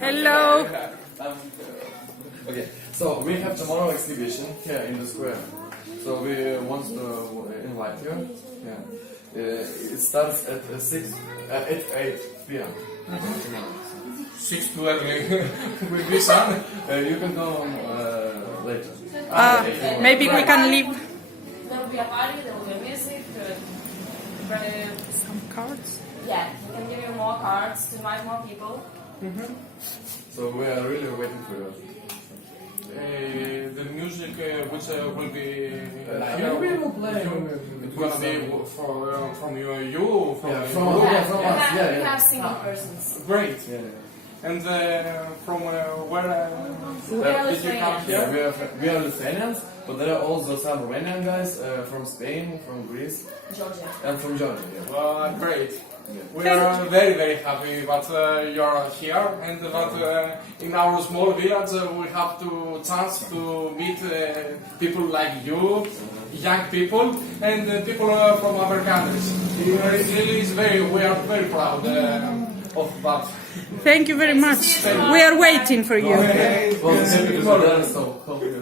Hello. Okay, so we have tomorrow exhibition here in the square. So we want to invite you. Yeah. It starts at 8 p.m. 6 too early. Will be sun. You can go later. Maybe we can leave There will be a party, there will be music, some cards. yeah, we can give you more cards to invite more people. So we are really waiting for you. The music which will be We will play. it's gonna be from you from Yeah, you? from- Yeah, from we us, have, yeah, we yeah. have single persons. Great. Yeah. And from where are did you come Lithuanians. Yeah, here? we are Lithuanians, but there are also some Romanian guys from Spain, from Greece, Georgia. and from Georgia. Yeah. Great. Yeah. We are very, very happy that you're here and that in our small village we have to chance to meet people like you, young people, and people from other countries. We are very proud of that. Thank you very much. We are waiting for you. Well, so hope you